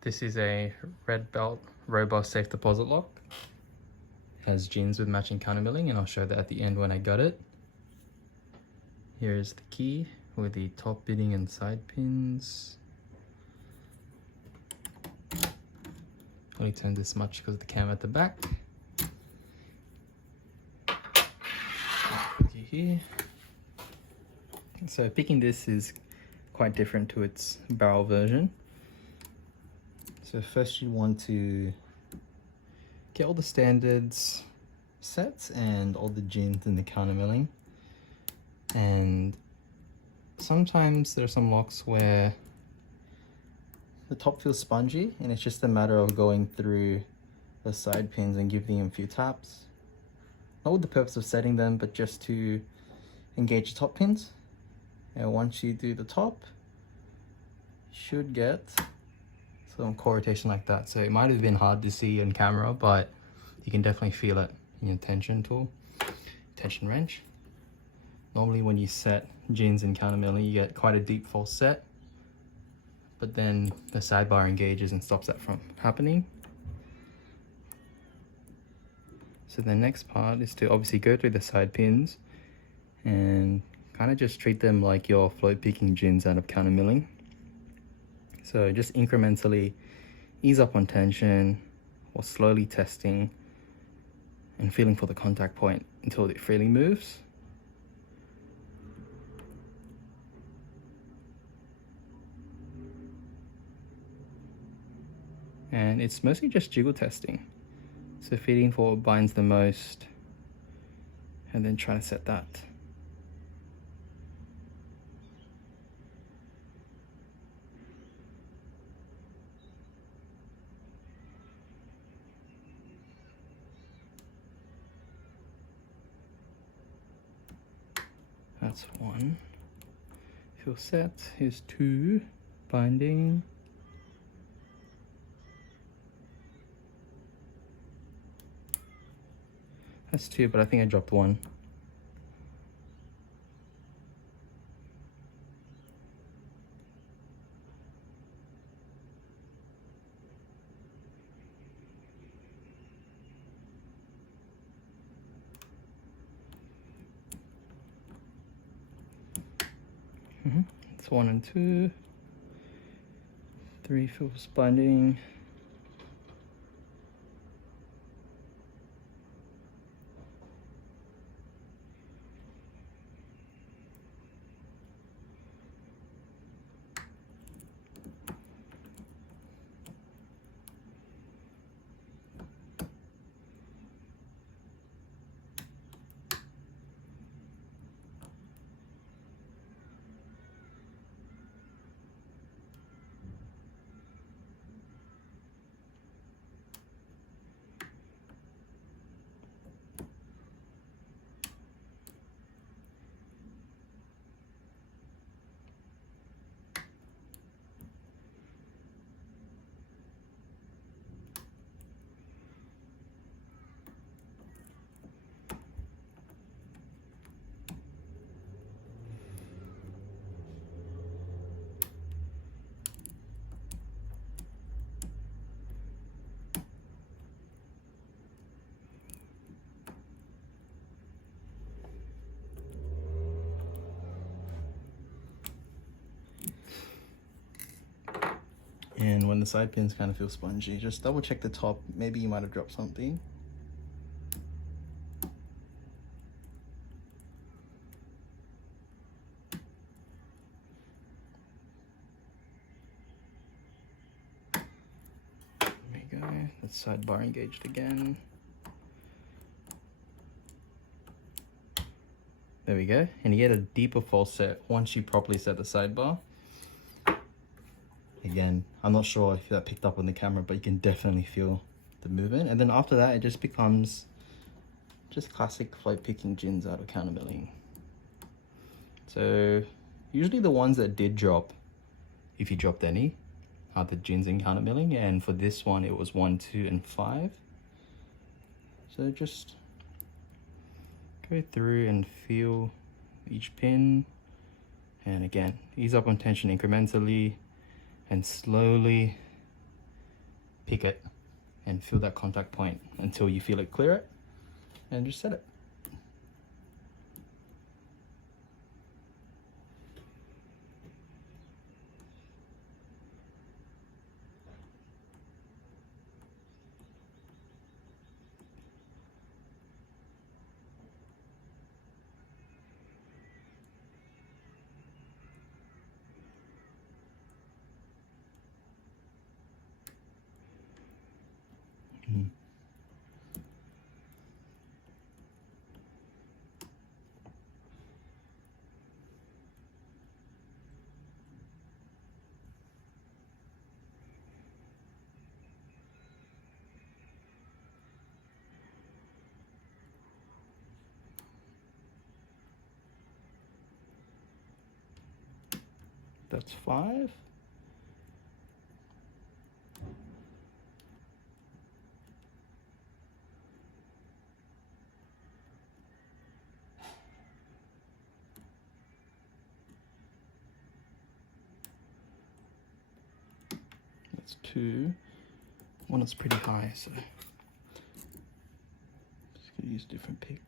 This is a red belt Robur safe deposit lock. It has gins with matching countermilling, and I'll show that at the end when I got it. Here's the key with the top bitting and side pins. Only turned this much because of the cam at the back. Put you here. So picking this is quite different to its barrel version. So first you want to get all the standards sets and all the gins and the countermilling. And sometimes there are some locks where the top feels spongy and it's just a matter of going through the side pins and giving them a few taps. Not with the purpose of setting them, but just to engage the top pins. And once you do the top, you should get some core rotation like that. So it might have been hard to see on camera, but you can definitely feel it in your tension tool, tension wrench. Normally when you set gins and countermilling, you get quite a deep false set, but then the sidebar engages and stops that from happening. So the next part is to obviously go through the side pins and kind of just treat them like you're float picking gins out of countermilling. So just incrementally ease up on tension or slowly testing and feeling for the contact point until it freely moves. And it's mostly just jiggle testing. So feeling for what binds the most and then trying to set that. That's one. Feel set. Here's two. Binding. That's two, but I think I dropped one. It's one and two. Three feels binding. And when the side pins kind of feel spongy, just double check the top. Maybe you might have dropped something. There we go. The sidebar engaged again. There we go. And you get a deeper false set once you properly set the sidebar. Again, I'm not sure if that picked up on the camera, but you can definitely feel the movement. And then after that, it just becomes just classic float picking gins out of countermilling. So usually the ones that did drop, if you dropped any, are the gins and countermilling. And for this one, it was 1, 2, and 5. So just go through and feel each pin. And again, ease up on tension incrementally and slowly pick it and feel that contact point until you feel it clear it, and just set it. That's 5. That's 2. One is pretty high, so just gonna use a different pick.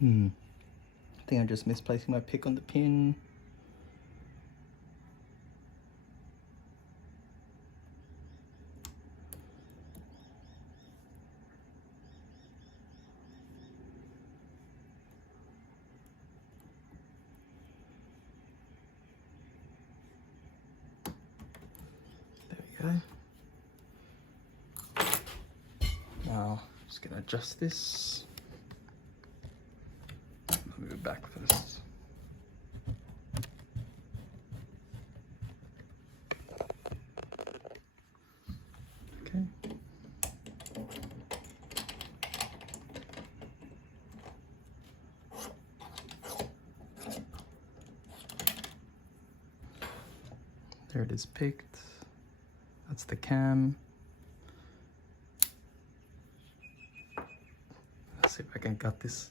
I think I'm just misplacing my pick on the pin. There we go. Now, just gonna adjust this. I'll move it back first. Okay. There it is picked. That's the cam. Let's see if I can cut this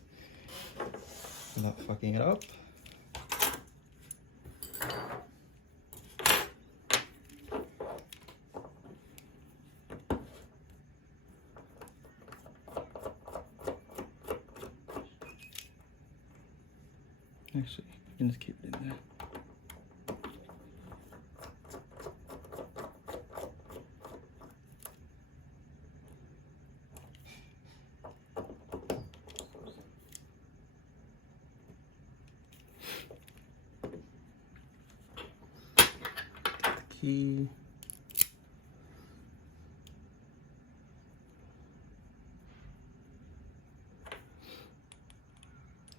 without fucking it up. Actually, you can just keep it in there. Key.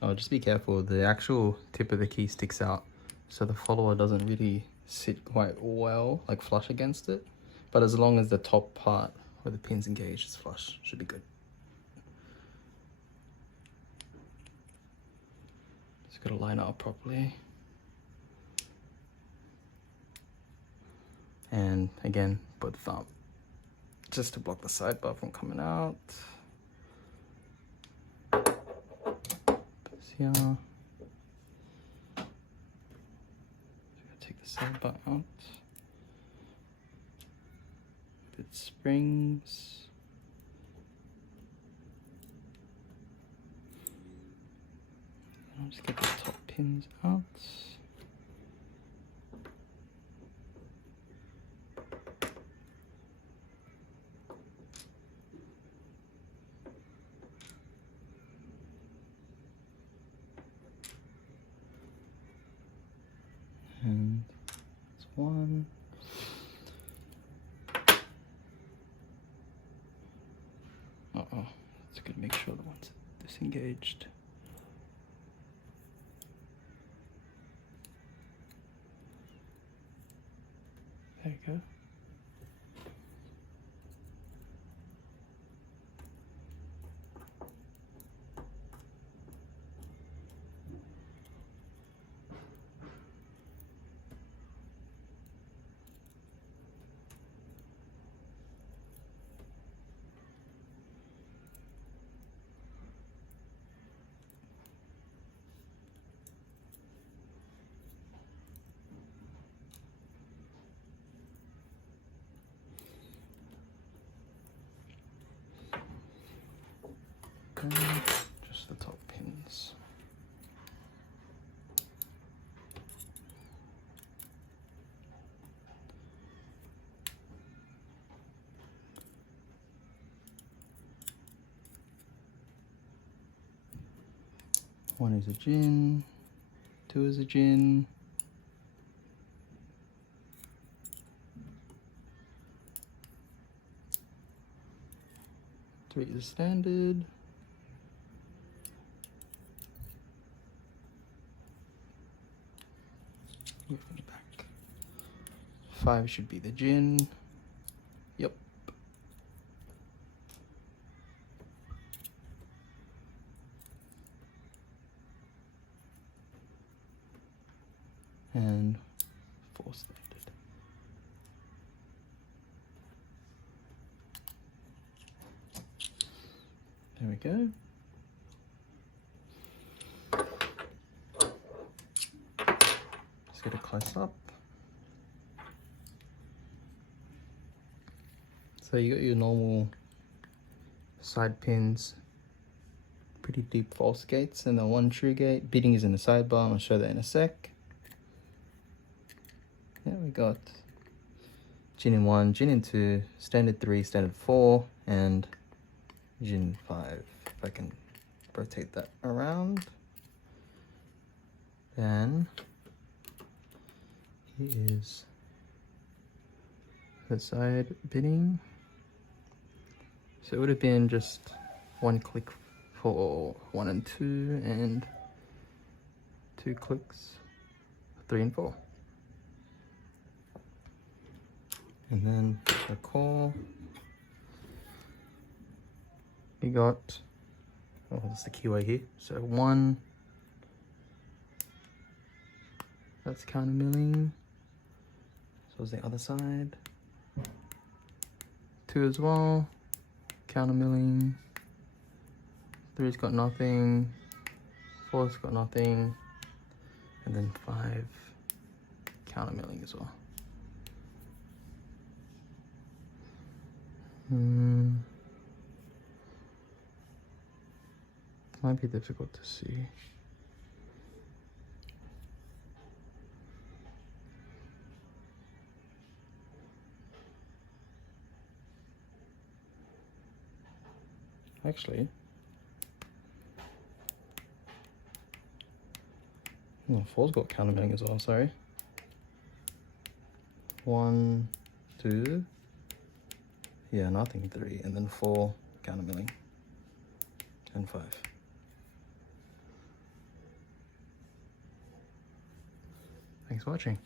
Oh, just be careful. The actual tip of the key sticks out, so the follower doesn't really sit quite well, like flush against it. But as long as the top part where the pin's engaged is flush, should be good. Just gotta line it up properly. And again, put thumb just to block the sidebar from coming out. Here. Take the sidebar out. It springs. I'll just get the top pins out. And that's one. It's gonna make sure the one's disengaged. There you go. And just the top pins. One is a gin, two is a gin, three is standard, back. Five should be the gin. Yep. And four standard. There we go. Let's get a close up. So you got your normal side pins, pretty deep false gates, and then one true gate. Beading is in the sidebar. I'll show that in a sec. Yeah, we got gin in 1, gin in 2, standard 3, standard 4, and gin 5. If I can rotate that around. Then here is the side bidding. So it would have been just one click for 1 and 2, and 2 clicks for 3 and 4. And then the call, we got, oh, that's the keyway here. So 1, that's counter milling. So is the other side. 2 as well, counter milling. 3's got nothing, 4's got nothing, and then 5 counter milling as well. Might be difficult to see. Actually, no, 4's got counter milling as well, sorry. 1, 2, yeah, nothing, 3, and then 4 counter milling, and 5. Thanks for watching.